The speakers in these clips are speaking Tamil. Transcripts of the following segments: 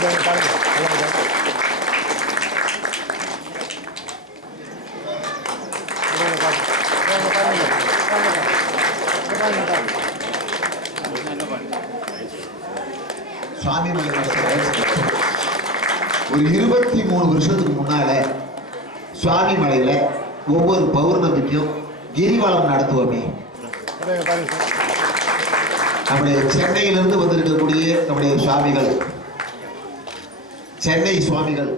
சாமி ஒரு இருபத்தி மூணு வருஷத்துக்கு முன்னால சுவாமி மலையில ஒவ்வொரு பௌர்ணமிக்கும் கிரிவலம் நடத்துவோமே. நம்முடைய சென்னையிலிருந்து வந்திருக்கக்கூடிய நம்முடைய சுவாமிகள். சென்னை சுவாமிகள்.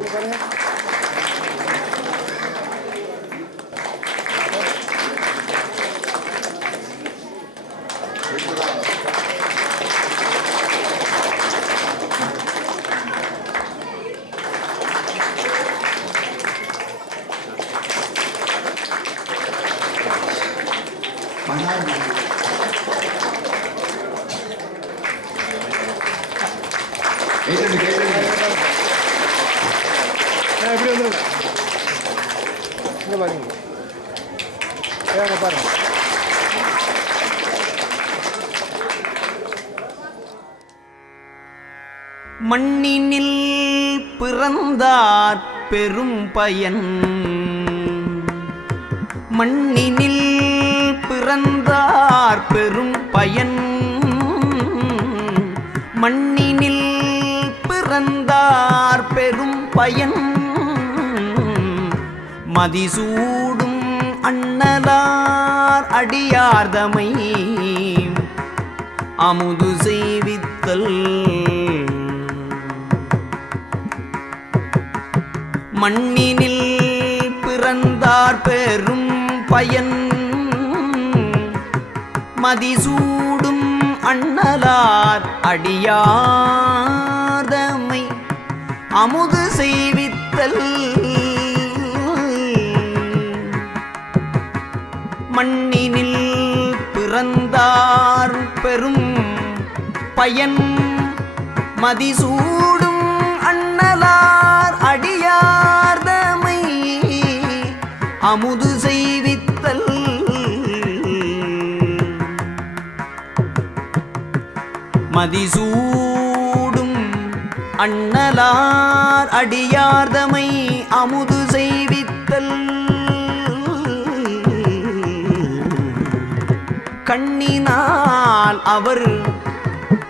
பிறந்தார் பெரும் பயன். மண்ணினில் பிறந்தார் பெரும் பயன். மண்ணினில் பிறந்தார் பெரும் பயன். மதிசூடும் அண்ணலார் அடியார்தமை. அமுது செய்வித்தல் மண்ணினில் பிறந்தார் பெரும் பயன். மதிசூடும் அண்ணலார் அடியார்தமை அமுது செய்வித்தல். மண்ணினில் பிறந்தார் பெரும் பயன். மதிசூடும் அண்ணலார் அடியார்தமை. அமுது செய்வித்தல். மதிசூடும் அண்ணலார் அடியார்தமை. அமுது செய்வித்தல். கண்ணினால் அவர்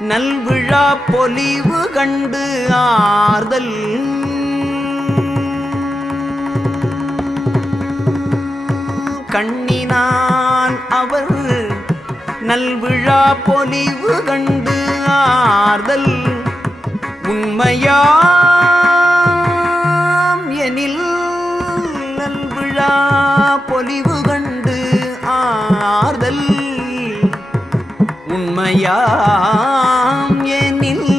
நல்விழா பொலிவு கண்டு ஆர்தல் கண்ணினான் அவர் நல்விழா பொலிவு கண்டு ஆர்தல் உண்மையா மனையாம் எனில்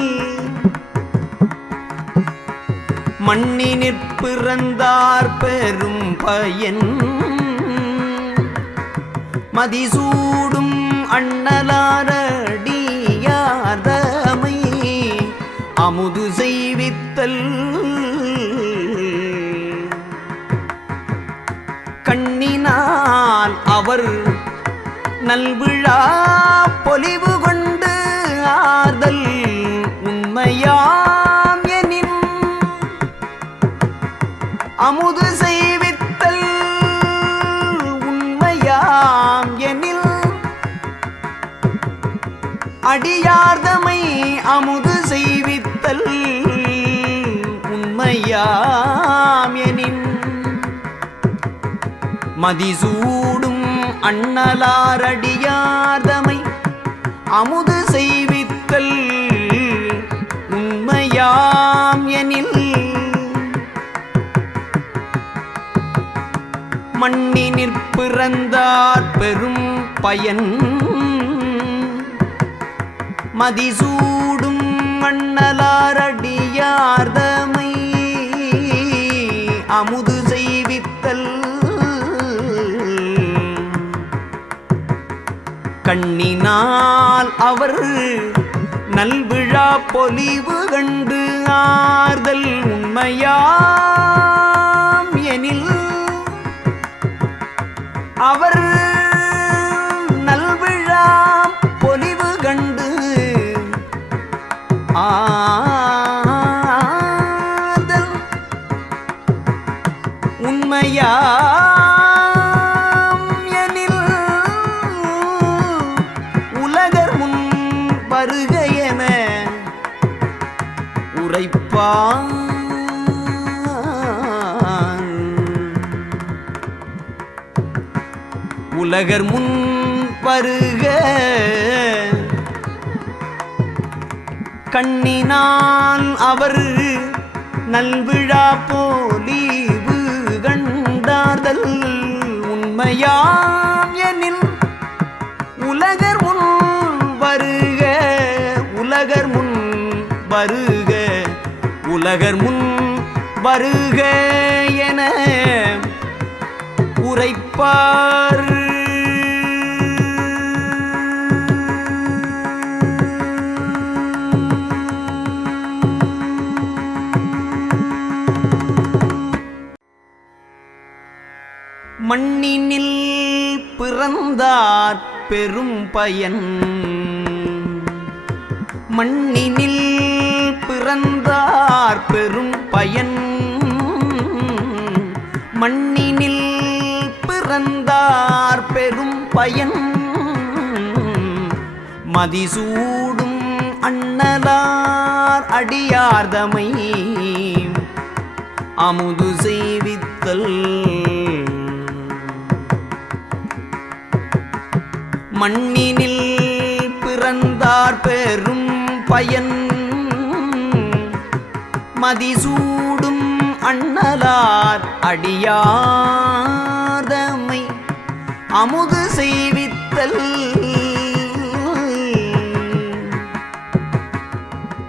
மண்ணினிற் பிறந்தார் பெரும் பயன். மதிசூடும் அண்ணலாரடியார்தமை அமுது செய்வித்தல். கண்ணினால் அவர் நல்விழா பொலிவு கொண்டு ஆர்தல் உண்மையாம் எனின் அமுது செய்வித்தல் உண்மையாம் எனில் அடியார்தமை அமுது செய்வித்தல் உண்மையாம் எனின் மதிசூடும் அண்ணலாரடியார்தமை அமுது செய்வித்தல் உண்மையாம் எனில். மண்ணினிற் பிறந்தார் பெரும் பயன். மதிசூடும் மண்ணலாரடியார்தமை அமுது கண்ணினால் அவர் நல்விழா பொலிவு கண்டு ஆர்தல் உண்மையாம் எனில் அவர் நல்விழா பொலிவு கண்டு ஆ உலகர் முன் வருக. கண்ணினால் அவர் நல்விழா போலீவு கண்டார்தல் உண்மையாம் எனில் உலகர் முன் வருக உலகர் முன் வருக உலகர் முன் வருக என உரைப்பார் மண்ணினில் பிறந்தார் பெரும் பயன். மண்ணினில் பிறந்தார் பெரும் பயன். மண்ணினில் பிறந்தார் பெரும் பயன். மதிசூடும் அண்ணலார் அடியார்தமை. அமுது செய்வித்தல் மண்ணினில் பிறந்தார் பெரும் பயன். மதிசூடும் அண்ணலார் அடியார்தமை. அமுது செய்வித்தல்.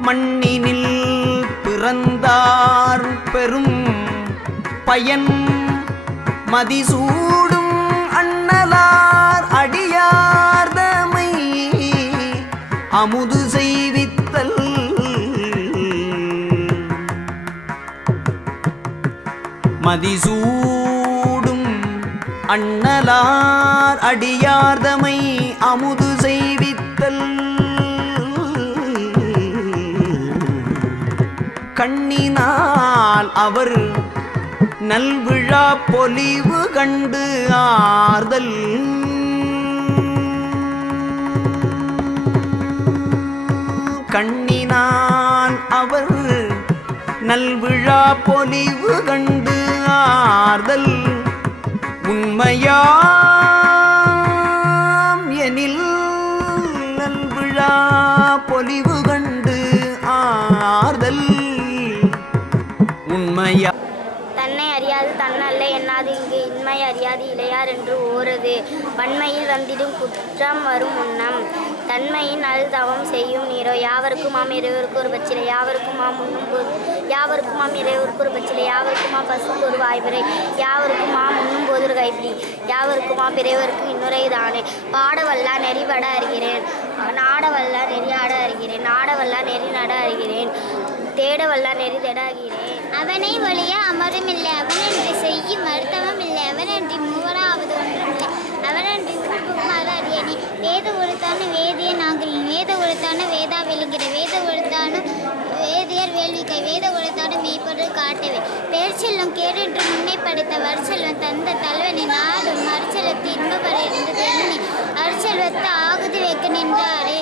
மண்ணினில் பிறந்தார் பெரும் பயன். மதிசூடும் அண்ணலார் அடியார்தமை அமுது செய்வித்தல். மதிசூடும் அண்ணலார் அடியார்தமை அமுது செய்வித்தல். கண்ணினால் அவர் நல்விழா பொலிவு கண்டு ஆறுதல். கண்ணினான் அவர் நல்விழா பொலிவு கண்டு ஆறுதல். உண்மையாம் எனில் நல்விழா பொலிவு கண்டு ஆறுதல். உண்மையா தன்னை அறியாது தன்னல்ல எண்ணாது இங்கு இன்மை அறியாது இளையார் என்று ஓரது. வன்மையில் வந்திடும் குற்றம் வரும் முன்னம் தன்மையின் அல்தவம் செய்யும் நீரோ. யாவருக்குமாம் இறைவருக்கு ஒரு பச்சிலை. யாவருக்குமாம் உண்ணும் யாவருக்கும் யாவருக்குமாம் இறைவருக்கு ஒரு பச்சிலை. யாவருக்குமா பசுக்கு ஒரு வாய்வரை யாவருக்குமாம் உண்ணும் போது ஒரு கைப்பிடி. யாவருக்குமா பிறவருக்கு இன்னுரை தானே பாடவல்லா நெறிபட அறிகிறேன். நாடவல்லா நெறியாட அறிகிறேன். நாடவல்லா நெறி நட அறிகிறேன். தேடவல்லா நெறி தேட அறிகிறேன். அவனை ஒழிய அமருமில்லை. அவனன்றி செய்யும் மருத்துவம் இல்லை அவனன்றி மூவராவது ஒன்றுமில்லை. அவனன்றி உருப்புமாறு அறியணி வேத ஒருத்தான வேதிய நாகரின் வேத ஒருத்தான வேதா விழுங்கிற வேத ஒருத்தான வேதியர் வேள்விக்கை. வேத ஒருத்தான மெய்ப்பொருள் காட்டவே. பேர் செல்லும் கேடென்று முன்னே படைத்த வர்செல்வன் தந்த தலைவனை நாடும் மறுசெல்வத்தை இன்பவரை இருந்தது. எண்ணி அருச்செல்வத்தை ஆகுதி வைக்க நின்றாரே.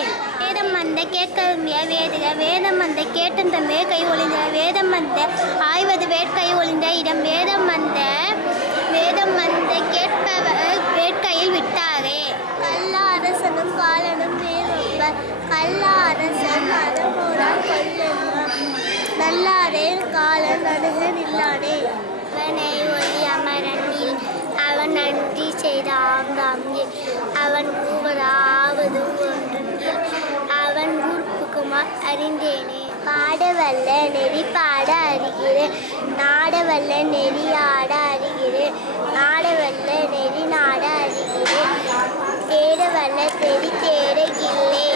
வேதம் வந்த வேதமந்த வேதிக மேற்கை கை ஒளிந்த வேதமந்த ஆய்வது வேட்கை ஒளிந்த இடம். வேதமந்த வந்த வேதம் கேட்பவர் வேட்கையில் விட்டாரே. கல்ல அரசனும் காலனும் வேறொப்ப. கல்ல அரசன் அதமோரா கொல்லுவான் நல்லாரே காலன் அணுகன் இல்லானே. அவனை ஒளி அமரனில் அவன் நன்றி செய்த ஆங்காங்கே அவன் அறிந்தேனே. பாடவல்ல நெறி பாட அறிகிறேன். நாடவல்ல நெறி ஆட அறிகிறேன். நாடவல்ல நெறி நாட அறிகிறேன். தேடவல்ல தெரி தேடகில்லே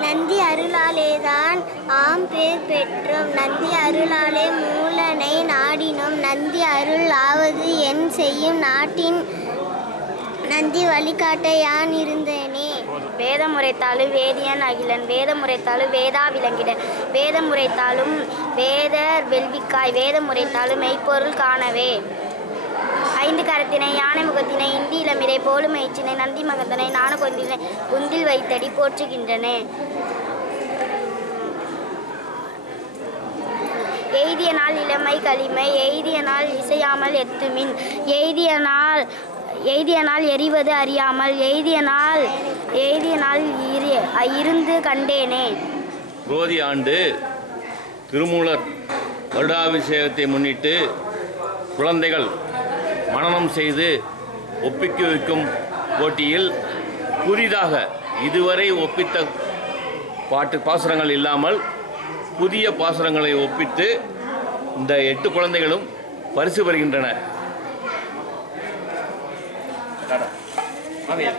நந்தி அருளாலேதான் ஆம் பேர் பெற்றோம். நந்தி அருளாலே மூலனை நாடினோம். நந்தி அருள் ஆவது என் செய்யும் நாட்டின் நந்தி வழிகாட்ட யான் இருந்தேனே. வேத முறைத்தாலும் வேதியன் அகிலன் வேத முறைத்தாலும் வேதா விளங்கிடன் வேத முறைத்தாலும் வேத வெல்விக்காய் வேத முறைத்தாலும் மெய்ப்பொருள் காணவே. ஐந்து கரத்தினை யானை முகத்தினை இந்தி இளமிரை போலும் எச்சினை நந்தி மகந்தனை நாண கொந்தினை குந்தில் வைத்தடி போற்றுகின்றன. எய்திய நாள் இளமை களிமை எய்திய நாள் இசையாமல் எத்துமின். எய்திய நாள் எய்திய நாள் எறிவது அறியாமல் எய்திய நாள் எய்திய நாள் இருந்து கண்டேனே. கோதி ஆண்டு திருமூலர் வருடாபிஷேகத்தை முன்னிட்டு குழந்தைகள் மனனம் செய்து ஒப்பிக்க வைக்கும் போட்டியில் புதிதாக இதுவரை ஒப்பித்த பாட்டு பாசுரங்கள் இல்லாமல் புதிய பாசுரங்களை ஒப்பித்து இந்த எட்டு குழந்தைகளும் பரிசு பெறுகின்றன. டாடா மாவியா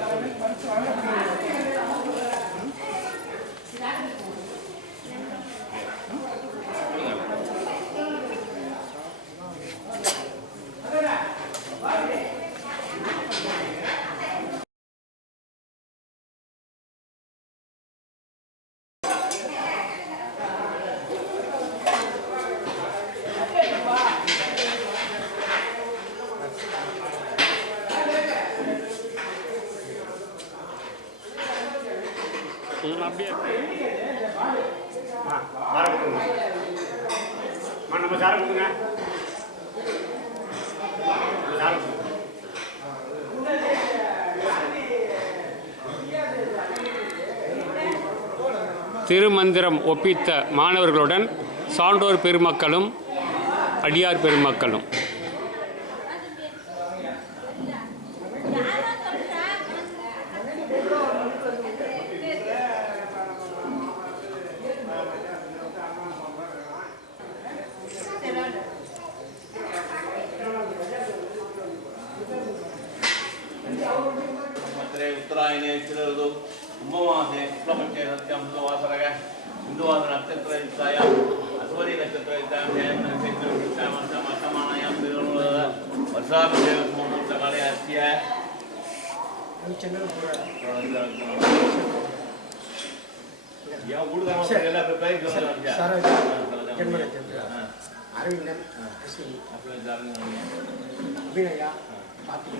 வாங்கய்யா. நம்ம சார் கொடுங்க சார் கொடுங்க திருமந்திரம் ஒப்பித்த மாணவர்களுடன் சான்றோர் பெருமக்களும் அடியார் பெருமக்களும் ತಿರದು ಕುಂಭಮಾಸೆ ಶುಕ್ಲಪಕ್ಷೆ ಸತ್ಯ ಹಿಂದುವಾಸರಗ ಹಿಂದುವಾಸ ನಕ್ಷತ್ರ ಯುಕ್ತಾಯ ಅಶ್ವರಿ ನಕ್ಷತ್ರ ಯುಕ್ತಾಯ ನಕ್ಷತ್ರ ಯುಕ್ತಾಯ ವರ್ಷ ವರ್ಷಮಾನಯಾಮ ತಿರುಮಲದ ವರ್ಷಾಭಿಷೇಕ ಮುಹೂರ್ತ ಕಾಲೇ ಅಸ್ಯ ಯಾವ ಹುಡುಗ ಎಲ್ಲ ಅರವಿಂದನ್ ಅಭಿನಯ ಪಾತ್ರಿ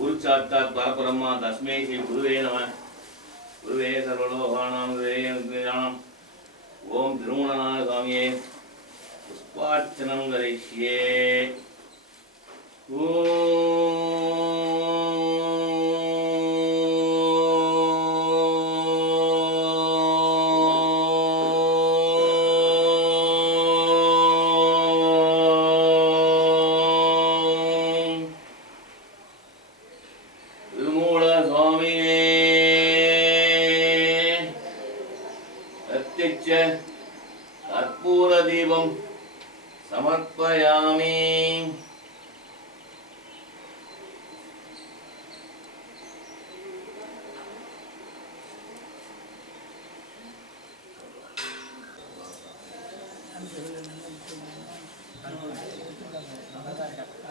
குருச்சாத்தார் பரபரமா தஸ்மே ஸ்ரீ குருவே நம. குருவே சர்வலோகானாம் குருவேயாம் ஓம் திருமணநாத சுவாமியே. புஷ்பார்ச்சனம் கரிஷ்யே. ஓ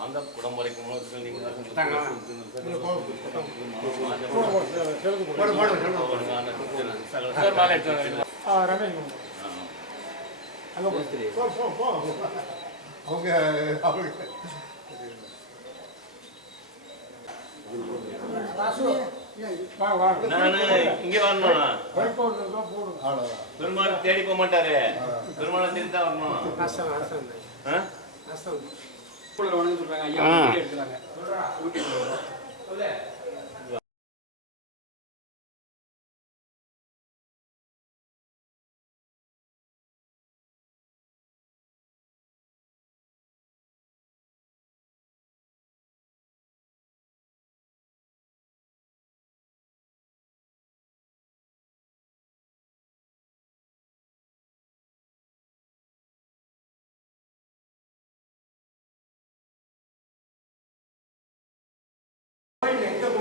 அந்த குடம் வரைக்கும் அவங்க அவங்க பெருமாள் தேடி போக மாட்டாரு பெருமாளை தான் வரணும் ஆ?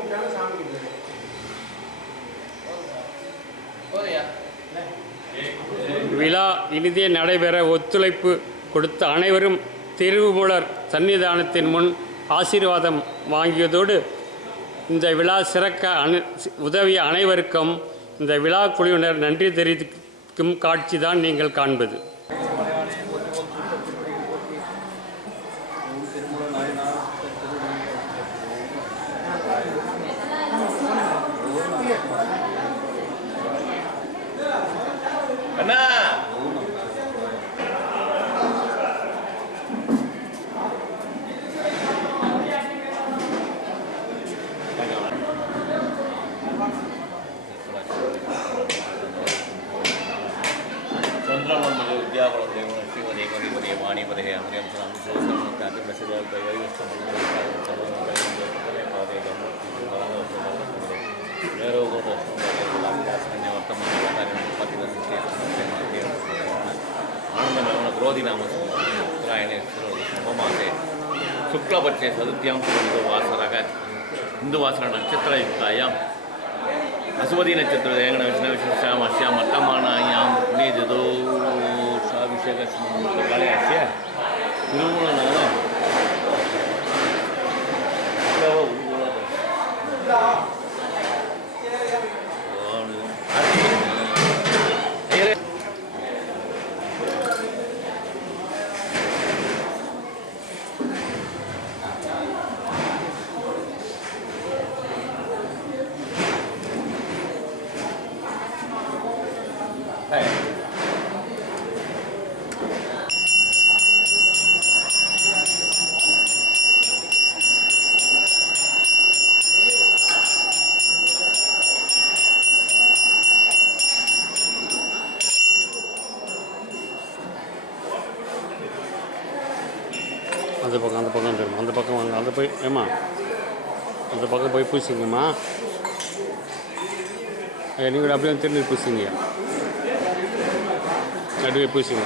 கும்பிட்டாலும் சாமி இல்லை. விழா இனிதே நடைபெற ஒத்துழைப்பு கொடுத்த அனைவரும் திருவுமுலர் சன்னிதானத்தின் முன் ஆசீர்வாதம் வாங்கியதோடு இந்த விழா சிறக்க அனு உதவிய அனைவருக்கும் இந்த விழா குழுவினர் நன்றி தெரிவிக்கும் காட்சி தான் நீங்கள் காண்பது. నందినామ ఉత్తరాయణేశ్వరుడు హోమాసే శుక్లపక్షే చతుర్థ్యాం హిందూ వాసరగ హిందూ వాసర నక్షత్రయుక్తాయాం அசுபதி நட்சத்திர தேங்கன விஷ்ணு விஷ்ணாம் அஷ்யாம் அட்டமானாயாம் புண்ணியதோ சாபிஷேக காலையாசிய திருமணம் ஏம்மா? அந்த பக்கம் போய் பூசிங்கம்மா நீங்கள் அப்படியே திரும்பி பூசிங்க நடுவே பூசிங்க